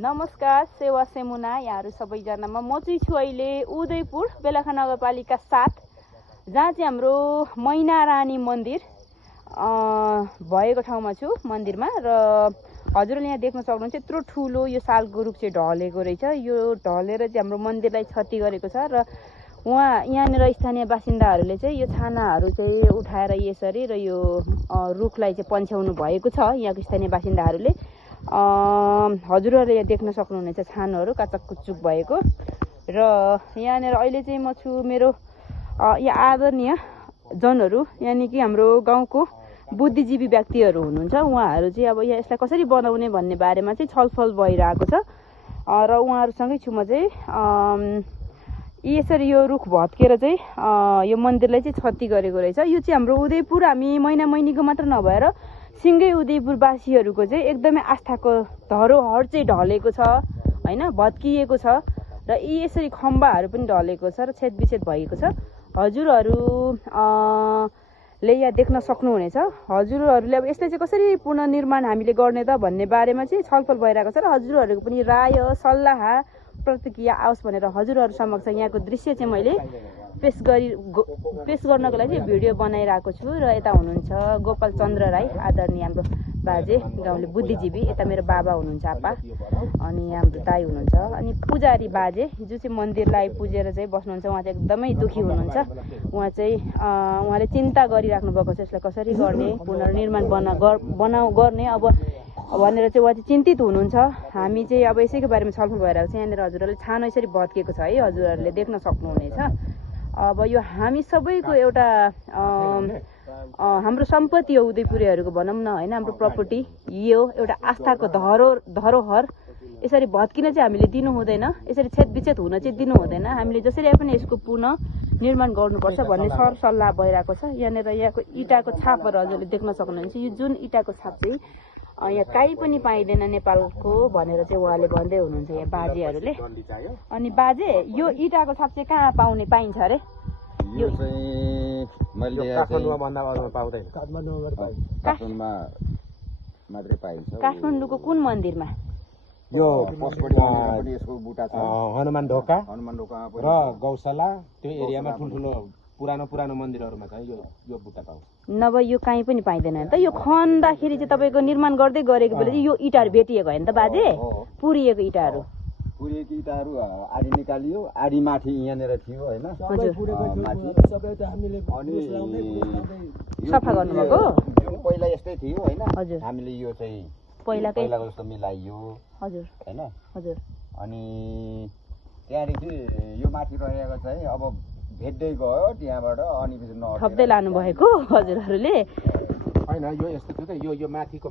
नमस्कार, सेवा सेमुना यहाँहरू सबैजनामा म चाहिँ छु अहिले उदयपुर बेलाखा नगरपालिका 7 जहाँ चाहिँ हाम्रो मैना रानी मन्दिर भएको ठाउँमा छु मन्दिरमा। र हजुरले यहाँ देख्न सक्नुहुन्छ यत्रो ठुलो यो सालको रुख चाहिँ ढलेको रहेछ। यो ढलेर चाहिँ हाम्रो मन्दिरलाई क्षति गरेको छ र यहाँनिर स्थानीय बासिन्दाहरूले चाहिँ यो छानाहरू चाहिँ उठाएर यसरी र यो रुखलाई चाहिँ पन्छ्याउनु भएको छ यहाँको स्थानीय बासिन्दाहरूले। हजुरहरूले यहाँ देख्न सक्नुहुनेछ छानहरू काचक कुचुक भएको। र यहाँनिर अहिले चाहिँ म छु मेरो यहाँ आदरणीय जनहरू यानि कि हाम्रो गाउँको बुद्धिजीवी व्यक्तिहरू हुनुहुन्छ। उहाँहरू चाहिँ अब यहाँ यसलाई कसरी बनाउने भन्ने बारेमा चाहिँ छलफल भइरहेको छ र उहाँहरूसँगै छु म चाहिँ। यसरी यो रुख भत्केर चाहिँ यो मन्दिरलाई चाहिँ क्षति गरेको रहेछ। यो चाहिँ हाम्रो उदयपुर हामी मैना मैनीको मात्र नभएर सिङ्गै उदयपुरवासीहरूको चाहिँ एकदमै आस्थाको धरोहर चाहिँ ढलेको छ हैन, भत्किएको छ र यसरी खम्बाहरू पनि ढलेको छ र छेदविच्छेद भएको छ। हजुरहरूले यहाँ देख्न सक्नुहुनेछ। हजुरहरूले अब यसलाई चाहिँ कसरी पुनर्निर्माण हामीले गर्ने त भन्ने बारेमा चाहिँ छलफल भइरहेको छ र हजुरहरूको पनि राय सल्लाह प्रतिक्रिया आओस् भनेर हजुरहरू समक्ष यहाँको दृश्य चाहिँ मैले पेश गर्नको लागि भिडियो बनाइरहेको छु। र यता हुनुहुन्छ गोपाल चन्द्र राई आदरणीय हाम्रो बाजे गाउँले बुद्धिजीवी, यता मेरो बाबा हुनुहुन्छ आप्पा, अनि हाम्रो दाई हुनुहुन्छ, अनि पुजारी बाजे जो चाहिँ मन्दिरलाई पुजेर चाहिँ बस्नुहुन्छ। उहाँ चाहिँ एकदमै दुखी हुनुहुन्छ। उहाँले चिन्ता गरिराख्नु भएको छ यसलाई कसरी गर्ने पुनर्निर्माण गर्ने अब भनेर चाहिँ उहाँ चाहिँ चिन्तित हुनुहुन्छ। हामी चाहिँ अब यसैको बारेमा छलफल भइरहेको छ। यहाँनिर हजुरहरूले छानो यसरी भत्किएको छ है, हजुरहरूले देख्न सक्नुहुनेछ। अब यो हामी सबैको एउटा हाम्रो सम्पत्ति हो उदयपुरेहरूको भनौँ न होइन, हाम्रो प्रपर्टी यो एउटा आस्थाको धरोहर यसरी भत्किन चाहिँ हामीले दिनु हुँदैन, यसरी छेदविच्छेद हुन चाहिँ दिनु हुँदैन। हामीले जसरी पनि यसको पुनः निर्माण गर्नुपर्छ भन्ने सरसल्लाह भइरहेको छ। यहाँनिर यहाँको इँटाको छापहरू हजुरले देख्न सक्नुहुन्छ। यो जुन इँटाको छाप चाहिँ यहाँ काहीँ पनि पाइँदैन नेपालको भनेर चाहिँ उहाँले भन्दै हुनुहुन्छ यहाँ बाजेहरूले। अनि बाजे यो इँटाको छाप चाहिँ कहाँ पाइन्छ अरे? यो चाहिँ मैले काठमाडौँमा भन्दा अरूमा पाउँदैन, काठमाडौँमा मात्रै पाइन्छ। काठमाडौँको कुन मन्दिरमा? यो यसको बुटा छ हनुमान ढोका र गौशाला त्यो एरियामा ठुल्ठुलो पुरानो मन्दिरहरूमा छ यो बुट्टा पाउँछ। नभए यो काहीँ पनि पाइँदैन त। यो खन्दाखेरि चाहिँ तपाईँको निर्माण गर्दै गरेको बेला चाहिँ यो इँटाहरू भेटिएको होइन त बाजे? पुरिएको इँटाहरू आधी निकालियो, आधी माथि यहाँनिर थियो होइन, सफा गर्नुभएको पहिला यस्तै थियो होइन। हजुर, हामीले यो चाहिँ पहिलाको जस्तो मिलाइयो हजुर होइन। हजुर, अनि त्यहाँदेखि यो माथि रहेको चाहिँ अब भेट्दै गयो त्यहाँबाट, अनि थप्दै लानु भएको हजुरहरूले होइन। यो यस्तो थियो त, यो माथिको